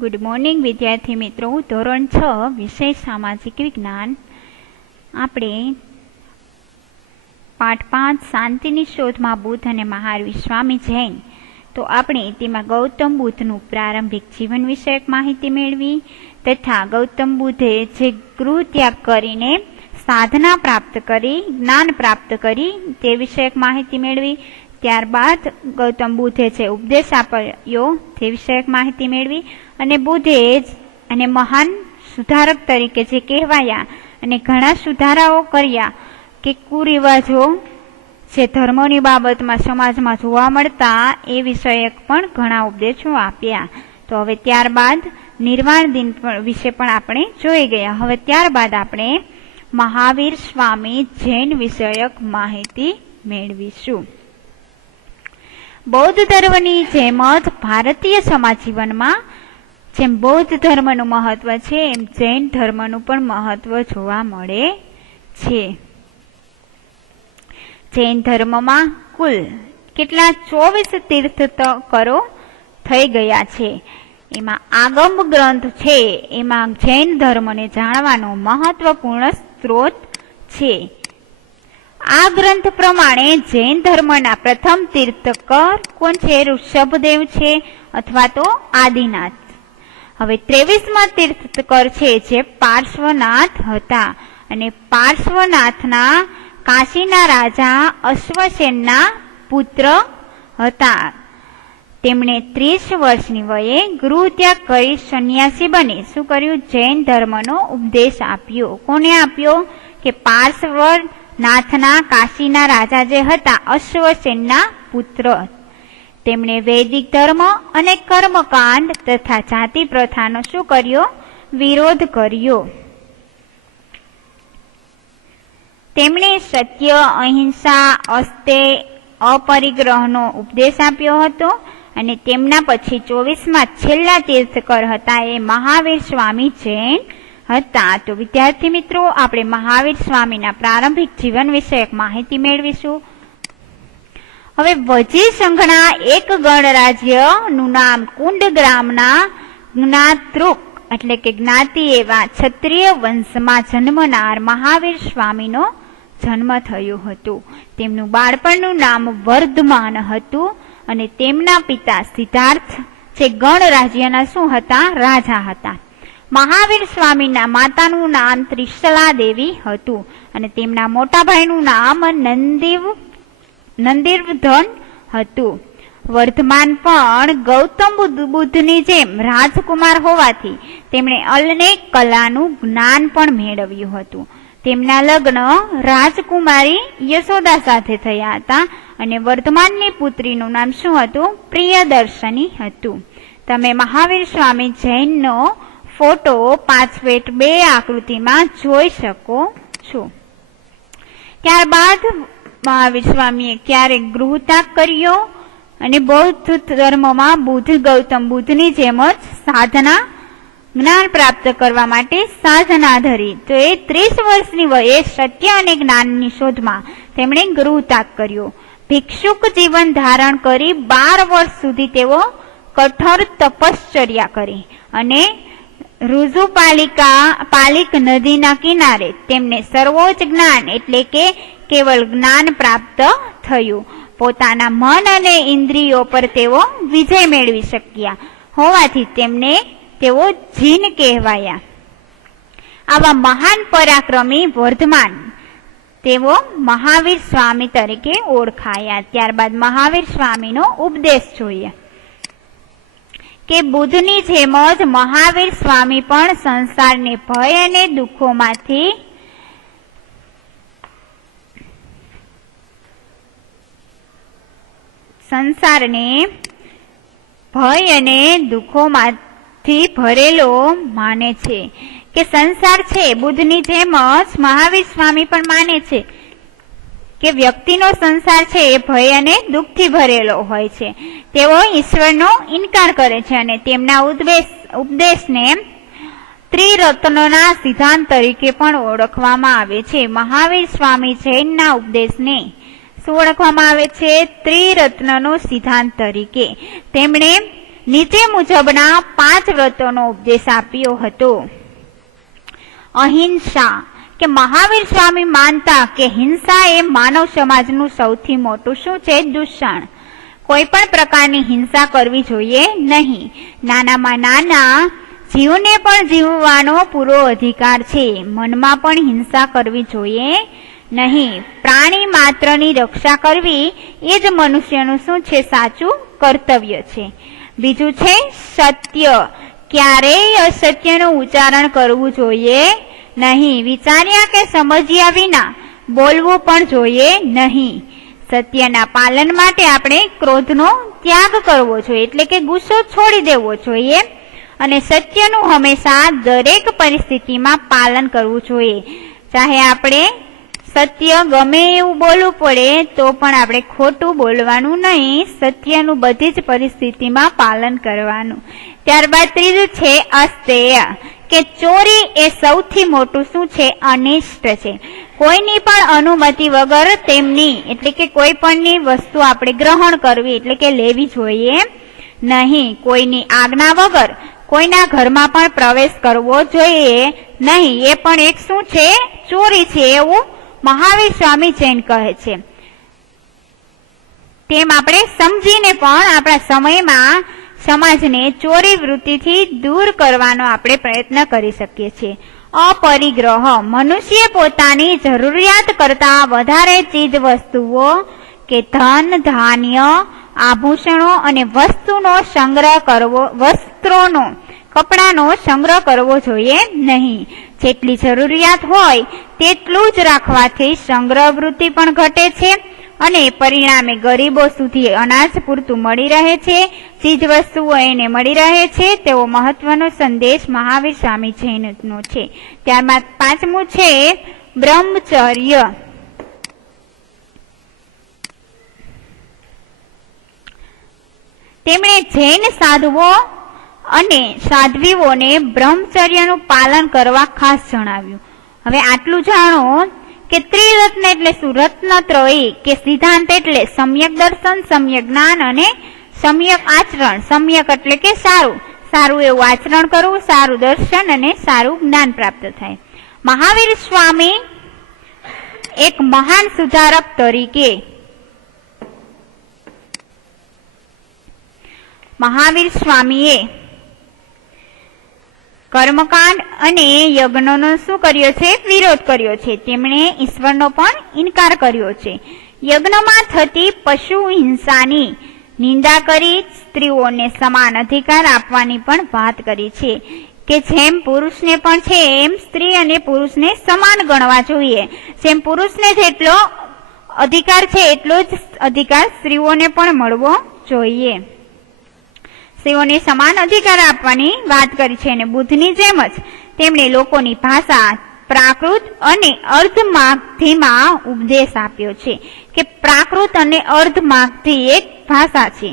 Good morning વિદ્યાર્થી મિત્રો. ધોરણ 6 વિષય સામાજિક વિજ્ઞાન. આપણે પાઠ 5 શાંતિની શોધમાં બુદ્ધ અને મહાવીર સ્વામી જૈન. તો આપણે તેમાં ગૌતમ બુદ્ધનું પ્રારંભિક જીવન વિષયક માહિતી મેળવી તથા ગૌતમ બુદ્ધે જે ગૃહ ત્યાગ કરીને સાધના પ્રાપ્ત કરી, જ્ઞાન પ્રાપ્ત કરી તે વિષયક માહિતી મેળવી. ત્યારબાદ ગૌતમ બુદ્ધે જે ઉપદેશ આપ્યો તે વિષયક માહિતી મેળવી અને બુદ્ધે અને મહાન સુધારક તરીકે જે કહેવાયા અને ઘણા સુધારાઓ કર્યા કે કુરિવાજો જે ધર્મોની બાબતમાં સમાજમાં જોવા મળતા એ વિષયક પણ ઘણા ઉપદેશો આપ્યા. તો હવે ત્યારબાદ નિર્વાણ દિન વિશે પણ આપણે જોઈ ગયા. હવે ત્યારબાદ આપણે મહાવીર સ્વામી જૈન વિષયક માહિતી મેળવીશું. બૌદ્ધ ધર્મની જેમ જ ભારતીય સમાજ જીવનમાં જેમ બૌદ્ધ ધર્મનું મહત્વ છે એમ જૈન ધર્મનું પણ મહત્વ જોવા મળે છે. જૈન ધર્મમાં કુલ કેટલા 24 તીર્થંકરો થઈ ગયા છે. એમાં આગમ ગ્રંથ છે, એમાં જૈન ધર્મને જાણવાનો મહત્વપૂર્ણ સ્ત્રોત છે. આ ગ્રંથ પ્રમાણે જૈન ધર્મના પ્રથમ તીર્થંકર કોણ છે? ઋષભદેવ છે અથવા તો આદિનાથ. હવે 23મા તીર્થંકર છે જે પાર્શ્વનાથ હતા અને પાર્શ્વનાથના કાશીના રાજા અશ્વસેનના પુત્ર હતા. તેમણે 30 વર્ષની વયે ગૃહ ત્યાગ કરી સંન્યાસી બની શું કર્યું? જૈન ધર્મનો ઉપદેશ આપ્યો. કોને આપ્યો? કે પાર્શ્વનાથના કાશીના રાજા જે હતા અશ્વસેનના પુત્ર. તેમણે વૈદિક ધર્મ અને કર્મકાંડ તથા જાતિ પ્રથાનો શું કર્યો? વિરોધ કર્યો. તેમણે સત્ય, અહિંસા, અસ્તેય, અપરિગ્રહનો ઉપદેશ આપ્યો હતો અને તેમના પછી 24મા છેલ્લા તીર્થંકર હતા એ મહાવીર સ્વામી જૈન હતા. તો વિદ્યાર્થી મિત્રો, આપણે મહાવીર સ્વામીના પ્રારંભિક જીવન વિષયક માહિતી મેળવીશું. હવે વજી સંઘના એક ગણરાજ્યનું નામ કુંડગ્રામના જ્ઞાતૃક એટલે કે જ્ઞાતિ એવા ક્ષત્રિય વંશમાં જન્મનાર મહાવીર સ્વામીનો જન્મ થયો હતો. તેમનું બાળપણનું નામ વર્ધમાન હતું અને તેમના પિતા સિદ્ધાર્થ જે ગણરાજ્યના શું હતા? રાજા હતા. મહાવીર સ્વામીના માતાનું નામ ત્રિશલા દેવી હતું અને તેમના મોટા ભાઈનું નામ નંદિવર્ધન હતું. વર્ધમાન પણ ગૌતમ બુદ્ધની જેમ રાજકુમાર હોવાથી તેમણે અનેક કલાનું જ્ઞાન પણ મેળવ્યું હતું. તેમના લગ્ન રાજકુમારી યશોદા સાથે થયા હતા અને વર્ધમાનની પુત્રીનું નામ શું હતું? પ્રિયદર્શની હતું. તમે મહાવીર સ્વામી જૈનનો ફોટો 5.2 આકૃતિમાં જોઈ શકો છો. ત્યારબાદ મહાવીર સ્વામીએ ક્યારેક ગૃહ ત્યાગ કર્યો અને બૌદ્ધ ધર્મમાં ગૌતમ બુદ્ધની જેમ જ સાધના, જ્ઞાન પ્રાપ્ત કરવા માટે સાધના ધરી. તો એ 30 વર્ષની વયે સત્ય અને જ્ઞાનની શોધમાં તેમણે ગૃહ ત્યાગ કર્યો. ભિક્ષુક જીવન ધારણ કરી 12 વર્ષ સુધી તેઓ કઠોર તપશ્ચર્યા કરી અને પાલિક નદીના કિનારે તેમને સર્વોચ્ચ જ્ઞાન એટલે કે કેવળ જ્ઞાન પ્રાપ્ત થયું. પોતાના મન અને ઇન્દ્રિયો પર તેઓ વિજય મેળવી શક્યા હોવાથી તેઓ જીન કહેવાયા. આવા મહાન પરાક્રમી વર્ધમાન તેઓ મહાવીર સ્વામી તરીકે ઓળખાયા. ત્યારબાદ મહાવીર સ્વામીનો ઉપદેશ જોઈએ કે બુદ્ધની જેમ જ મહાવીર સ્વામી પણ સંસારને ભય અને દુઃખોમાંથી ભરેલો માને છે. કે સંસાર છે બુદ્ધની જેમ જ મહાવીર સ્વામી પણ માને છે કે વ્યક્તિનો સંસાર છે એ ભય અને દુઃખથી ભરેલો હોય છે. તેઓ ઈશ્વરનો ઇનકાર કરે છે અને તેમના ઉપદેશને ત્રિરત્નના સિદ્ધાંત તરીકે પણ ઓળખવામાં આવે છે. મહાવીર સ્વામી જૈનના ઉપદેશને શું ઓળખવામાં આવે છે? ત્રિરત્નનો સિદ્ધાંત તરીકે. તેમણે નીચે મુજબના 5 વ્રતોનો ઉપદેશ આપ્યો હતો. અહિંસા, કે મહાવીર સ્વામી માનતા કે હિંસા એ માનવ સમાજનું સૌથી મોટું શું છે? દૂષણ. કોઈ પણ પ્રકારની હિંસા કરવી જોઈએ નહીં. નાનામાં નાના જીવને પણ જીવવાનો પૂરો અધિકાર છે. મનમાં પણ હિંસા કરવી જોઈએ નહીં. પ્રાણી માત્રની રક્ષા કરવી એ જ મનુષ્યનું શું છે? સાચું કર્તવ્ય છે. બીજું છે સત્ય. ક્યારેય અસત્યનું ઉચ્ચારણ કરવું જોઈએ નહીં. વિચાર્યા કે સમજ્યા વિના બોલવું પણ જોઈએ નહીં. સત્યના પાલન માટે આપણે ક્રોધનો ત્યાગ કરવો જોઈએ, એટલે કે ગુસ્સો છોડી દેવો જોઈએ અને સત્યનું હંમેશા દરેક પરિસ્થિતિમાં પાલન કરવું જોઈએ. ચાહે આપણે સત્ય ગમે એવું બોલવું પડે તો પણ આપણે ખોટું બોલવાનું નહીં. સત્યનું બધી જ પરિસ્થિતિમાં પાલન કરવાનું. ત્યારબાદ ત્રીજું છે અસ્તેય, કે ચોરી એ સૌથી મોટું શું છે? અનિષ્ટ છે. કોઈની પણ અનુમતિ વગર તેમની એટલે કે કોઈ પણની વસ્તુ આપણે ગ્રહણ કરવી એટલે કે લેવી જોઈએ નહીં. કોઈની આજ્ઞા વગર કોઈના ઘરમાં પણ પ્રવેશ કરવો જોઈએ નહીં. એ પણ એક શું છે? ચોરી છે, એવું મહાવીર સ્વામી જૈન કહે છે. તેમ આપણે સમજીને પણ આપણા સમયમાં સમાજને ચોરી વૃત્તિથી દૂર કરવાનો આપણે પ્રયત્ન કરી શકીએ છીએ. અપરિગ્રહ, મનુષ્ય પોતાની જરૂરિયાત કરતા વધારે ચીજ વસ્તુઓ કે ધન, ધાન્ય, આભૂષણો અને વસ્તુનો સંગ્રહ કરવો, વસ્ત્રોનો, કપડાનો સંગ્રહ કરવો જોઈએ નહીં. જેટલી જરૂરિયાત હોય તેટલું જ રાખવાથી સંગ્રહ વૃત્તિ પણ ઘટે છે અને પરિણામે ગરીબો સુધી અનાજ પૂરતું મળી રહે છે, ચીજ વસ્તુઓ એને મળી રહે છે. તેવો મહત્વનો સંદેશ મહાવીર સ્વામી જૈનનો છે. ત્યારબાદ 5મું છે બ્રહ્મચર્ય. તેમણે જૈન સાધુઓ અને સાધ્વીઓને બ્રહ્મચર્યનું પાલન કરવા ખાસ જણાવ્યું. હવે આટલું જાણો કે ત્રિરત્ન એટલે શું? રત્નત્રયી કે સિદ્ધાંત એટલે સમ્યક દર્શન, સમ્યક જ્ઞાન અને સમ્યક આચરણ. સમ્યક એટલે કે સારું, સારું એવું આચરણ કરવું, સારું દર્શન અને સારું જ્ઞાન પ્રાપ્ત થાય. મહાવીર સ્વામી એક મહાન સુધારક તરીકે મહાવીર સ્વામીએ કર્મકાંડ અને યજ્ઞનો શું કર્યો છે? વિરોધ કર્યો છે. તેમણે ઈશ્વરનો પણ ઇનકાર કર્યો છે. યજ્ઞમાં થતી પશુ હિંસાની નિંદા કરી સ્ત્રીઓને સમાન અધિકાર આપવાની પણ વાત કરી છે કે જેમ પુરુષને પણ છે એમ સ્ત્રી અને પુરુષને સમાન ગણવા જોઈએ. જેમ પુરુષને જેટલો અધિકાર છે એટલો જ અધિકાર સ્ત્રીઓને પણ મળવો જોઈએ. સ્ત્રીઓને સમાન અધિકાર આપવાની વાત કરી છે. અને બુદ્ધની જેમ જ તેમણે લોકોની ભાષા પ્રાકૃત અને અર્ધમાગધીમાં ઉપદેશ આપ્યો છે કે પ્રાકૃત અને અર્ધમાગધી એક ભાષા છે.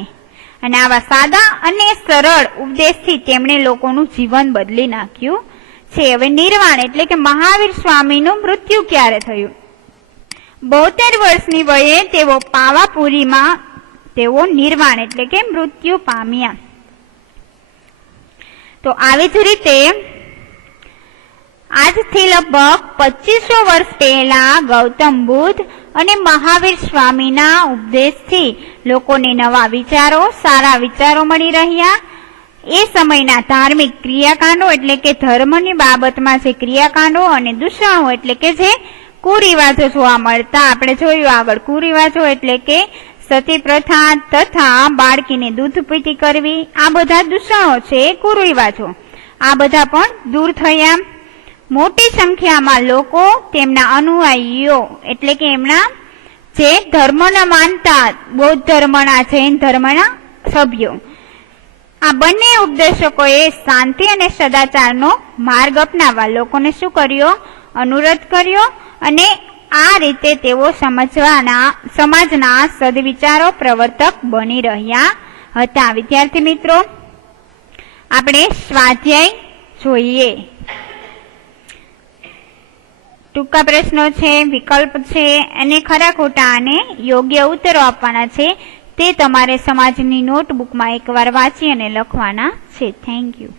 અને આવા સાદા અને સરળ ઉપદેશથી તેમણે લોકોનું જીવન બદલી નાખ્યું છે. હવે નિર્વાણ એટલે કે મહાવીર સ્વામીનું મૃત્યુ ક્યારે થયું? 72 વર્ષની વયે તેઓ પાવાપુરીમાં તેઓ નિર્વાણ એટલે કે મૃત્યુ પામ્યા. તો આવી જ રીતે આજથી લગભગ 2500 વર્ષ પહેલા ગૌતમ બુદ્ધ અને મહાવીર સ્વામીના ઉપદેશથી લોકોને નવા વિચારો, સારા વિચારો મળી રહ્યા. એ સમયના ધાર્મિક ક્રિયાકાંડો એટલે કે ધર્મની બાબતમાં જે ક્રિયાકાંડો અને દૂષણો એટલે કે જે કુરિવાજો જોવા મળતા, આપણે જોયું આગળ. કુરિવાજો એટલે કે સતી પ્રથા તથા બાળકીને દૂધ પીતી કરવી, આ બધા દૂષણો છે, કુરિવાજો. આ બધા પણ દૂર થયા. મોટી સંખ્યામાં લોકો તેમના અનુયાયીઓ એટલે કે એમના જે ધર્મના માનતા, બૌદ્ધ ધર્મના, જૈન ધર્મના સભ્યો, આ બંને ઉપદેશકોએ શાંતિ અને સદાચારનો માર્ગ અપનાવવા લોકોને શું કર્યો? અનુરોધ કર્યો. અને આ રીતે તેઓ સમાજના સદવિચારો પ્રવર્તક બની રહ્યા હતા. વિદ્યાર્થી મિત્રો, આપણે સ્વાધ્યાય જોઈએ. ટૂંકા પ્રશ્નો છે, વિકલ્પ છે, અને ખરા ખોટા અને યોગ્ય ઉત્તરો આપવાના છે. તે તમારે સમાજની નોટબુકમાં એકવાર વાંચી અને લખવાના છે. Thank you.